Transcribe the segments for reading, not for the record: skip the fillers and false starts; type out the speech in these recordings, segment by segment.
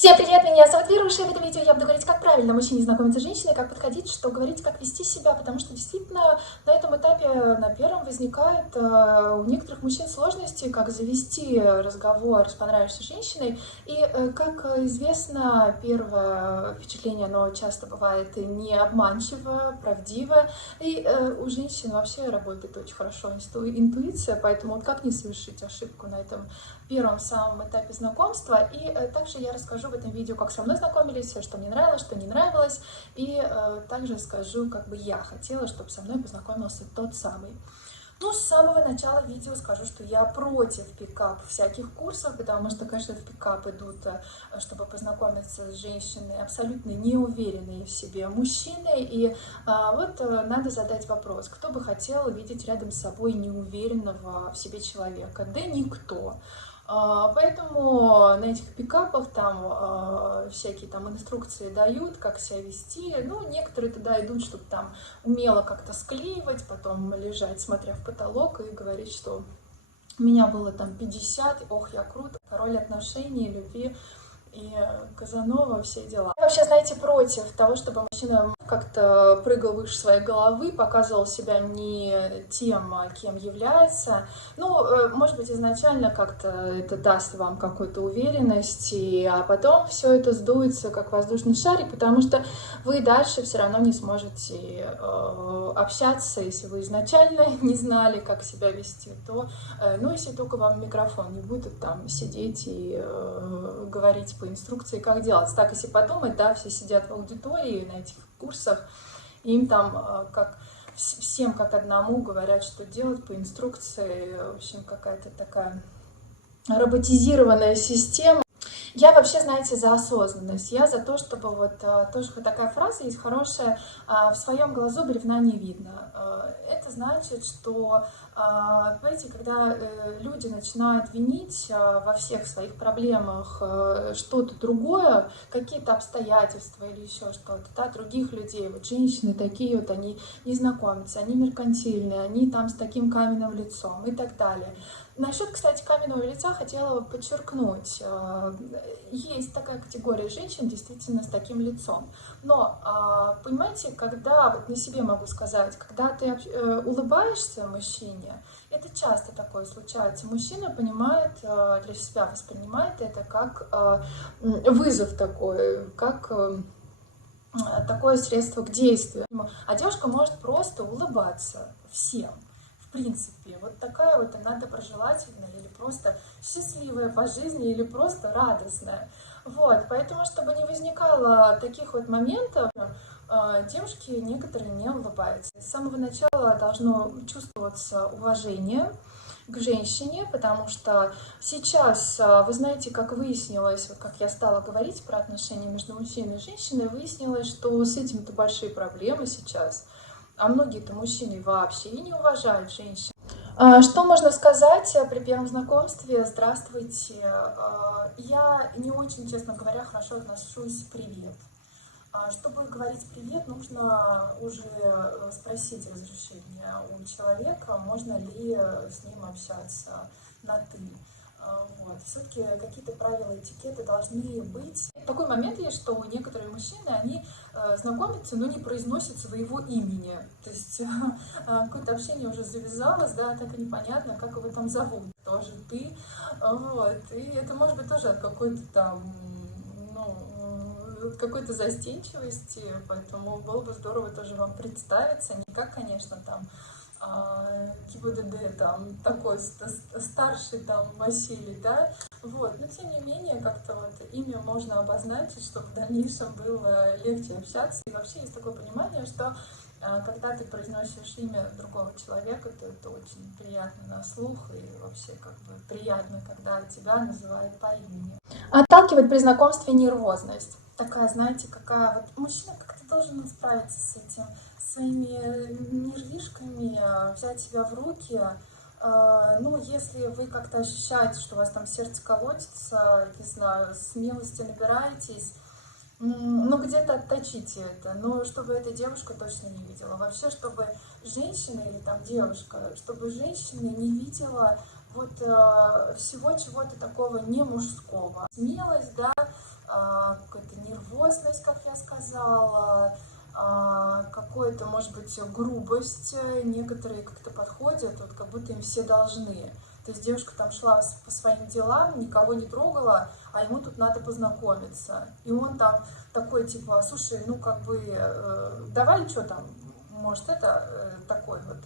Всем привет, меня зовут Вируша, и в этом видео я буду говорить, как правильно мужчине знакомиться с женщиной, как подходить, что говорить, как вести себя, потому что действительно на этом этапе, на первом, возникает у некоторых мужчин сложности, как завести разговор с понравившейся женщиной, и, как известно, первое впечатление, оно часто бывает не обманчиво, правдиво, и у женщин вообще работает очень хорошо интуиция, поэтому вот как не совершить ошибку на этом первом самом этапе знакомства. И также я расскажу в этом видео, как со мной знакомились, что мне нравилось, что не нравилось, и также скажу, как бы я хотела, чтобы со мной познакомился тот самый. Ну, с самого начала видео скажу, что я против пикап всяких курсов, потому что, конечно, в пикап идут, чтобы познакомиться с женщиной, абсолютно неуверенные в себе мужчины. И вот надо задать вопрос, кто бы хотел видеть рядом с собой неуверенного в себе человека? Да никто. Поэтому на этих пикапах там всякие там инструкции дают, как себя вести. Ну, некоторые туда идут, чтобы там умело как-то склеивать, потом лежать, смотря в потолок, и говорить, что у меня было там 50, ох, я круто, король отношений, любви и Казанова, все дела. Я вообще, знаете, против того, чтобы мужчина как-то прыгал выше своей головы, показывал себя не тем, кем является. Ну, может быть, изначально как-то это даст вам какую-то уверенность, а потом все это сдуется, как воздушный шарик, потому что вы дальше все равно не сможете общаться, если вы изначально не знали, как себя вести, то, ну, если только вам микрофон не будет там сидеть и говорить по инструкции, как делать. Так, если подумать, да, все сидят в аудитории на этих курсах, и им там всем как одному говорят, что делать по инструкции. В общем, какая-то такая роботизированная система. Я вообще, знаете, за осознанность. Я за то, чтобы вот тоже такая фраза есть хорошая: в своем глазу бревна не видно. Это значит, что, понимаете, когда люди начинают винить во всех своих проблемах что-то другое, какие-то обстоятельства или еще что-то, да, других людей, вот женщины такие вот, они не знакомятся, они меркантильные, они там с таким каменным лицом и так далее. Насчет, кстати, каменного лица хотела подчеркнуть. Есть такая категория женщин действительно с таким лицом. Но, понимаете, когда, вот на себе могу сказать, когда ты улыбаешься мужчине, это часто такое случается. Мужчина понимает, для себя воспринимает это как вызов такой, как такое средство к действию. А девушка может просто улыбаться всем. В принципе, вот такая вот она доброжелательная, или просто счастливая по жизни, или просто радостная. Вот, поэтому, чтобы не возникало таких вот моментов, девушки некоторые не улыбаются. С самого начала должно чувствоваться уважение к женщине, потому что сейчас, вы знаете, как выяснилось, вот как я стала говорить про отношения между мужчиной и женщиной, выяснилось, что с этим-то большие проблемы сейчас. А многие-то мужчины вообще и не уважают женщин. Что можно сказать при первом знакомстве? Здравствуйте. Я не очень, честно говоря, хорошо отношусь «привет». Чтобы говорить «привет», нужно уже спросить разрешение у человека, можно ли с ним общаться на «ты». Вот. Все-таки какие-то правила этикета должны быть. Такой момент есть, что некоторые мужчины, они знакомятся, но не произносят своего имени. То есть какое-то общение уже завязалось, да, так и непонятно, как его там зовут. Тоже «ты». Вот. И это может быть тоже от какой-то там, какой-то застенчивости, поэтому было бы здорово тоже вам представиться, не как, конечно, там ГИБДД, там такой старший там Василий, да, вот, но тем не менее как-то вот имя можно обозначить, чтобы в дальнейшем было легче общаться. И вообще есть такое понимание, что когда ты произносишь имя другого человека, то это очень приятно на слух, и вообще как бы приятно, когда тебя называют по имени. Отталкивает при знакомстве нервозность. Такая, знаете, какая вот мужчина как-то должен справиться с этим, своими нервишками, взять себя в руки. Ну, если вы как-то ощущаете, что у вас там сердце колотится, не знаю, смелости набираетесь, ну, где-то отточите это, но чтобы эта девушка точно не видела. Вообще, чтобы женщина или там девушка, чтобы женщина не видела вот всего чего-то такого не мужского. Смелость, да, какая-то нервозность, как я сказала, какая-то, может быть, грубость. Некоторые как-то подходят, вот как будто им все должны. То есть девушка там шла по своим делам, никого не трогала, а ему тут надо познакомиться. И он там такой, типа, слушай, ну как бы, давай, что там, может, это такой вот,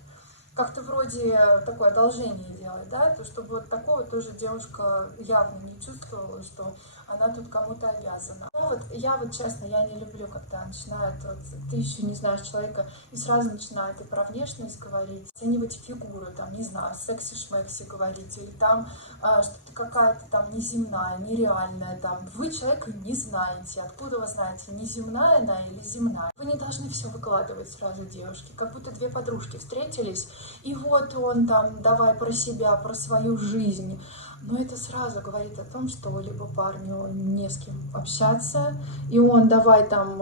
как-то вроде такое одолжение делать, да, то чтобы вот такого тоже девушка явно не чувствовала, что она тут кому-то обязана. Ну вот я вот честно, я не люблю, когда начинают, вот, ты еще не знаешь человека, и сразу начинают и про внешность говорить, оценивать фигуру, там, не знаю, секси-шмекси говорить, или там что-то какая-то там неземная, нереальная, там, вы человека не знаете, откуда вы знаете, неземная она или земная. Вы не должны все выкладывать сразу девушке, как будто две подружки встретились, и вот он там, давай про себя, про свою жизнь. Но это сразу говорит о том, что либо парню не с кем общаться, и он давай там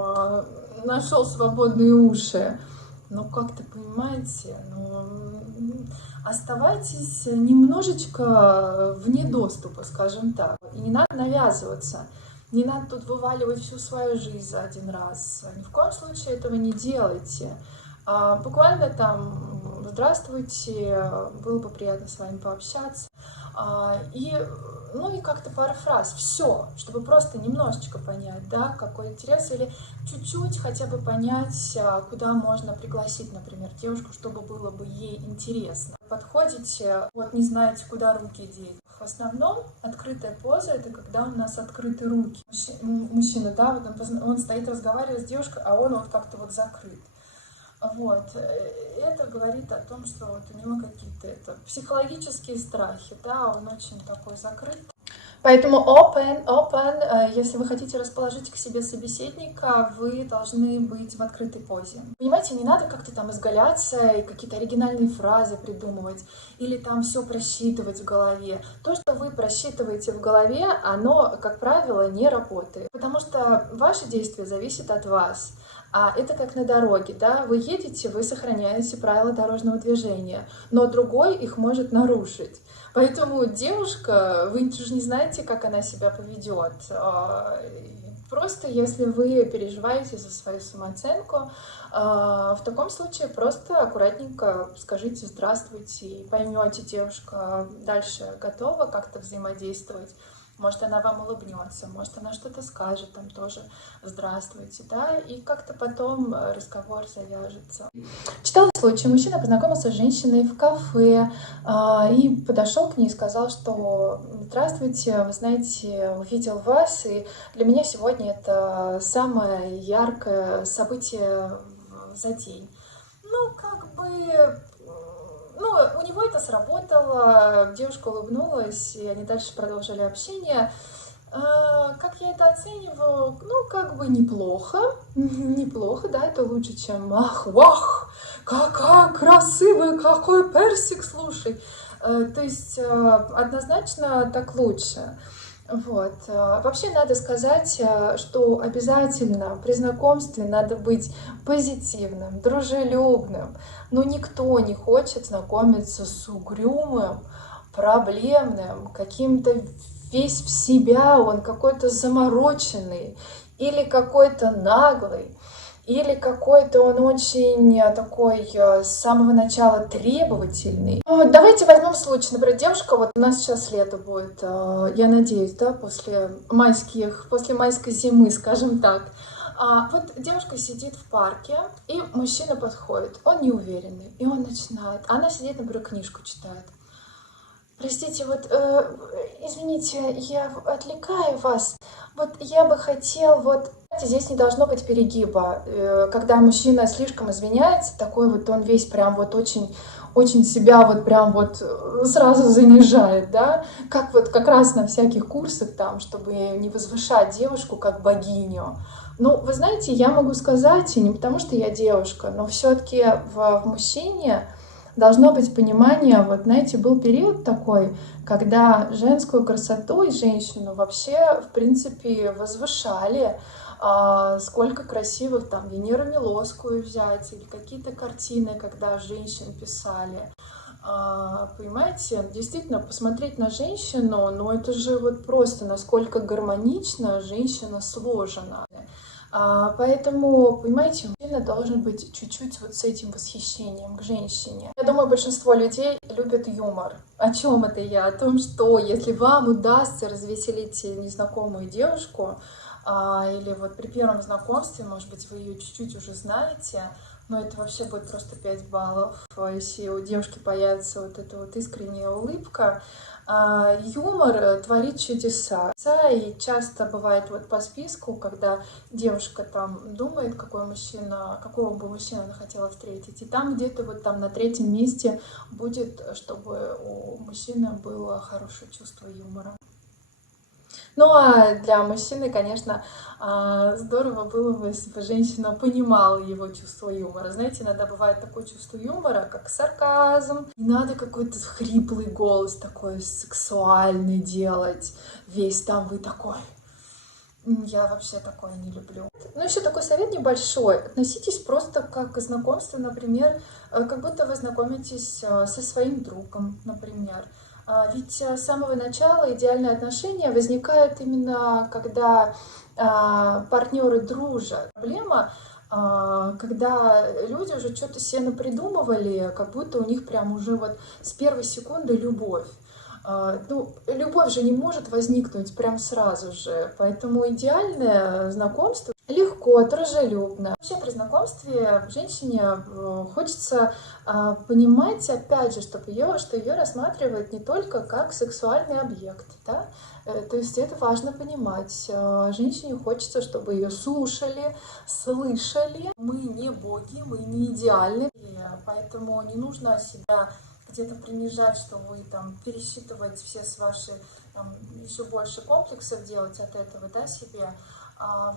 нашел свободные уши. Но как-то, понимаете, оставайтесь немножечко вне доступа, скажем так. И не надо навязываться. Не надо тут вываливать всю свою жизнь за один раз. Ни в коем случае этого не делайте. Буквально там здравствуйте, было бы приятно с вами пообщаться. И как-то пара фраз, все, чтобы просто немножечко понять, да, какой интерес, или чуть-чуть хотя бы понять, куда можно пригласить, например, девушку, чтобы было бы ей интересно. Подходите, вот не знаете, куда руки деть. В основном открытая поза — это когда у нас открыты руки. Мужчина, да, вот он стоит, разговаривает с девушкой, а он вот как-то вот закрыт. Вот. Это говорит о том, что вот у него какие-то психологические страхи, да, он очень такой закрыт. Поэтому open. Если вы хотите расположить к себе собеседника, вы должны быть в открытой позе. Понимаете, не надо как-то там изгаляться и какие-то оригинальные фразы придумывать или там все просчитывать в голове. То, что вы просчитываете в голове, оно, как правило, не работает. Потому что ваше действие зависит от вас. А это как на дороге, да, вы едете, вы сохраняете правила дорожного движения, но другой их может нарушить. Поэтому девушка, вы же не знаете, как она себя поведет. Просто если вы переживаете за свою самооценку, в таком случае просто аккуратненько скажите «здравствуйте» и поймете, девушка дальше готова как-то взаимодействовать. Может, она вам улыбнется, может, она что-то скажет, там тоже «здравствуйте», да, и как-то потом разговор завяжется. Читала случай, мужчина познакомился с женщиной в кафе и подошел к ней и сказал, что «здравствуйте, вы знаете, увидел вас, и для меня сегодня это самое яркое событие за день». У него это сработало, девушка улыбнулась, и они дальше продолжили общение. Как я это оцениваю? Неплохо. Неплохо, да, это лучше, чем «ах, вах, какая красивая, какой персик, слушай». То есть однозначно так лучше. Вот. Вообще надо сказать, что обязательно при знакомстве надо быть позитивным, дружелюбным. Но никто не хочет знакомиться с угрюмым, проблемным, каким-то весь в себя, он какой-то замороченный, или какой-то наглый, или какой-то он очень такой с самого начала требовательный. Давайте возьмем случай. Например, девушка, вот у нас сейчас лето будет, я надеюсь, да, после майской зимы, скажем так. Вот девушка сидит в парке, и мужчина подходит, он неуверенный, и он начинает, она сидит, например, книжку читает. Простите, извините, я отвлекаю вас. Вот я бы хотел, здесь не должно быть перегиба. Когда мужчина слишком извиняется, такой вот он весь прям вот очень, очень себя вот прям вот сразу занижает, да? Как раз на всяких курсах там, чтобы не возвышать девушку как богиню. Вы знаете, я могу сказать, и не потому что я девушка, но все-таки в мужчине должно быть понимание, знаете, был период такой, когда женскую красоту и женщину вообще, в принципе, возвышали. Сколько красивых, там, Венеру Милосскую взять, или какие-то картины, когда женщин писали. Понимаете, действительно, посмотреть на женщину, но это же вот просто насколько гармонично женщина сложена. Поэтому, понимаете, мужчина должен быть чуть-чуть вот с этим восхищением к женщине. Я думаю, большинство людей любят юмор. О чем это я? О том, что если вам удастся развеселить незнакомую девушку, или вот при первом знакомстве, может быть, вы ее чуть-чуть уже знаете, но это вообще будет просто 5 баллов, если у девушки появится вот эта вот искренняя улыбка. Юмор творит чудеса. И часто бывает вот по списку, когда девушка там думает, какого бы мужчину она хотела встретить. И там где-то вот там на 3-м месте будет, чтобы у мужчины было хорошее чувство юмора. Ну а для мужчины, конечно, здорово было бы, если бы женщина понимала его чувство юмора. Знаете, иногда бывает такое чувство юмора, как сарказм. Не надо какой-то хриплый голос такой сексуальный делать. Весь там вы такой. Я вообще такое не люблю. Ну, еще такой совет небольшой. Относитесь просто как к знакомству, например, как будто вы знакомитесь со своим другом, например. Ведь с самого начала идеальные отношения возникают именно когда партнеры дружат. Проблема, когда люди уже что-то себе напридумывали, как будто у них прям уже вот с первой секунды любовь. Ну, любовь же не может возникнуть прям сразу же, поэтому идеальное знакомство легко, дружелюбно. Вообще при знакомстве женщине хочется понимать, опять же, что ее рассматривают не только как сексуальный объект, да? То есть это важно понимать. Женщине хочется, чтобы ее слушали, слышали. Мы не боги, мы не идеальны, и поэтому не нужно себя где-то принижать, что вы там пересчитывать все с ваши, там, еще больше комплексов делать от этого, да, себе, а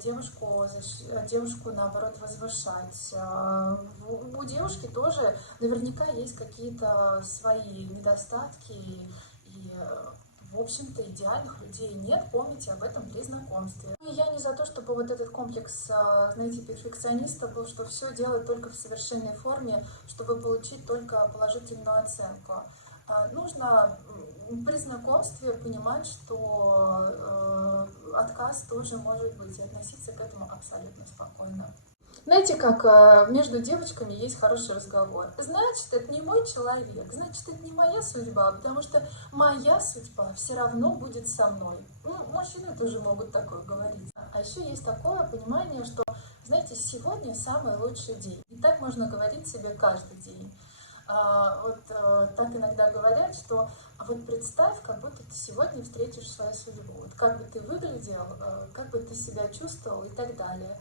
девушку наоборот возвышать. У девушки тоже наверняка есть какие-то свои недостатки, и в общем-то, идеальных людей нет, помните об этом при знакомстве. И я не за то, чтобы вот этот комплекс, знаете, перфекциониста был, что все делать только в совершенной форме, чтобы получить только положительную оценку. Нужно при знакомстве понимать, что отказ тоже может быть, и относиться к этому абсолютно спокойно. Знаете, как между девочками есть хороший разговор. Значит, это не мой человек, значит, это не моя судьба, потому что моя судьба все равно будет со мной. Ну, мужчины тоже могут такое говорить. А еще есть такое понимание, что, знаете, сегодня самый лучший день. И так можно говорить себе каждый день. Так иногда говорят, что вот представь, как будто ты сегодня встретишь свою судьбу. Вот как бы ты выглядел, как бы ты себя чувствовал и так далее.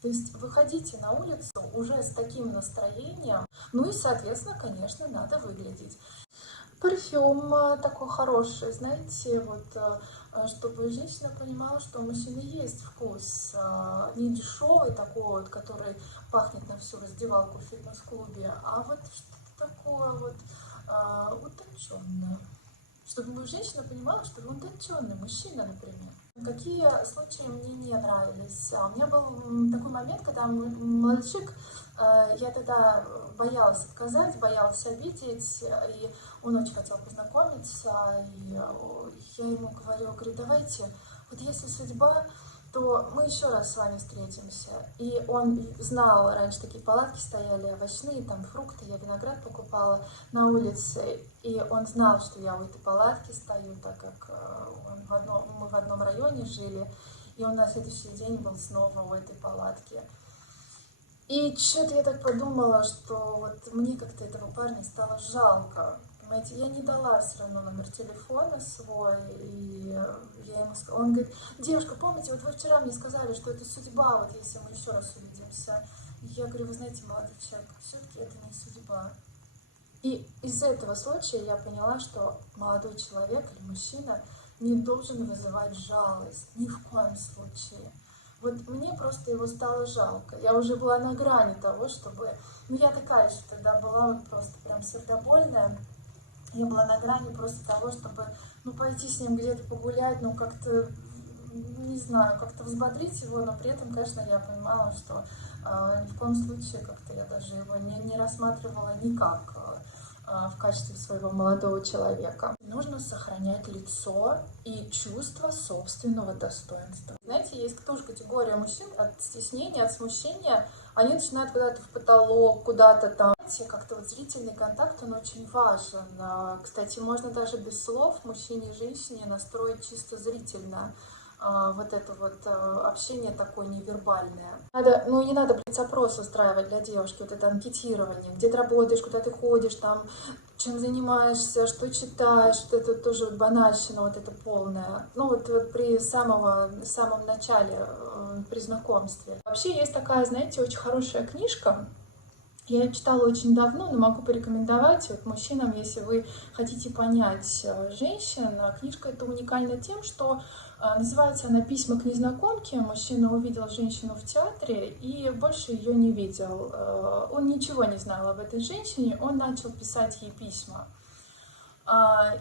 То есть выходите на улицу уже с таким настроением, ну и, соответственно, конечно, надо выглядеть. Парфюм такой хороший, знаете, вот, чтобы женщина понимала, что у мужчины есть вкус, не дешевый такой вот, который пахнет на всю раздевалку в фитнес-клубе, а вот что-то такое вот утонченное. Чтобы женщина понимала, что вы утонченный мужчина, например. Какие случаи мне не нравились? У меня был такой момент, когда мальчик, я тогда боялась отказать, боялась обидеть, и он очень хотел познакомиться, и я ему говорю, давайте, вот если судьба, то мы еще раз с вами встретимся. И он знал, раньше такие палатки стояли, овощные, там фрукты, я виноград покупала на улице. И он знал, что я в этой палатке стою, так как мы в одном районе жили. И он на следующий день был снова в этой палатке. И что-то я так подумала, что вот мне как-то этого парня стало жалко. Понимаете, я не дала все равно номер телефона свой, и я ему сказала, он говорит, девушка, помните, вот вы вчера мне сказали, что это судьба, вот если мы еще раз увидимся. И я говорю, вы знаете, молодой человек, все-таки это не судьба. И из этого случая я поняла, что молодой человек или мужчина не должен вызывать жалость, ни в коем случае. Вот мне просто его стало жалко. Я уже была на грани того, чтобы... Ну, я такая же тогда была вот просто прям сердобольная. Я была на грани просто того, чтобы, ну, пойти с ним где-то погулять, ну, как-то, не знаю, как-то взбодрить его, но при этом, конечно, я понимала, что ни в коем случае как-то я даже его не рассматривала никак в качестве своего молодого человека. Нужно сохранять лицо и чувство собственного достоинства. Знаете, есть тоже категория мужчин от стеснения, от смущения. Они начинают куда-то в потолок, куда-то там. Как-то вот зрительный контакт, он очень важен. Кстати, можно даже без слов мужчине и женщине настроить чисто зрительно вот это вот общение такое невербальное. Не надо блиц-опрос устраивать для девушки, вот это анкетирование, где ты работаешь, куда ты ходишь, там, чем занимаешься, что читаешь, вот это тоже вот банальщина, вот это полная. Вот при самом начале, при знакомстве. Вообще есть такая, знаете, очень хорошая книжка. Я ее читала очень давно, но могу порекомендовать вот мужчинам, если вы хотите понять женщин. Книжка эта уникальна тем, что называется она «Письма к незнакомке». Мужчина увидел женщину в театре и больше ее не видел. Он ничего не знал об этой женщине, он начал писать ей письма.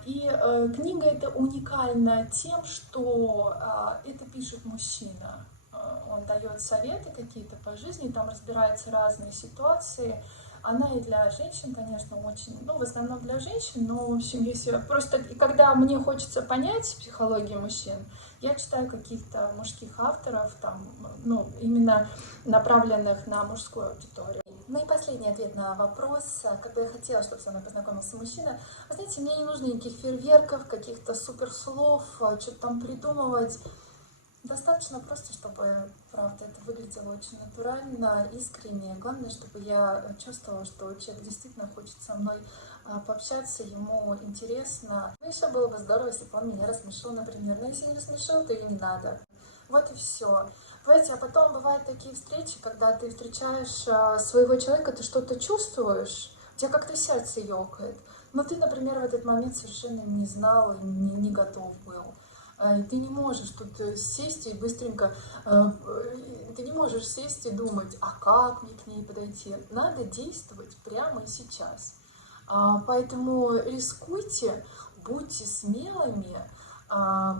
И книга эта уникальна тем, что это пишет мужчина. Он дает советы какие-то по жизни, там разбираются разные ситуации. Она и для женщин, конечно, очень, в основном для женщин, но, в общем, если просто, когда мне хочется понять психологию мужчин, я читаю каких-то мужских авторов, там, именно направленных на мужскую аудиторию. И последний ответ на вопрос, когда я хотела, чтобы со мной познакомился мужчина. Вы знаете, мне не нужно никаких фейерверков, каких-то суперслов, что-то там придумывать. Достаточно просто, чтобы, правда, это выглядело очень натурально, искренне. Главное, чтобы я чувствовала, что человек действительно хочет со мной пообщаться, ему интересно. Еще было бы здорово, если бы он меня рассмешил, например. Но если не рассмешил, то и не надо. Вот и все. Понимаете, а потом бывают такие встречи, когда ты встречаешь своего человека, ты что-то чувствуешь, у тебя как-то сердце ёкает. Но ты, например, в этот момент совершенно не знал и не готов был. И ты не можешь тут сесть и быстренько, ты не можешь сесть и думать, а как мне к ней подойти. Надо действовать прямо и сейчас. Поэтому рискуйте, будьте смелыми,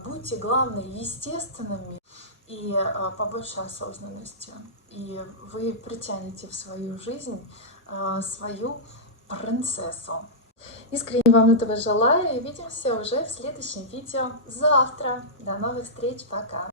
будьте, главное, естественными и побольше осознанности. И вы притянете в свою жизнь свою принцессу. Искренне вам этого желаю и увидимся уже в следующем видео завтра. До новых встреч, пока!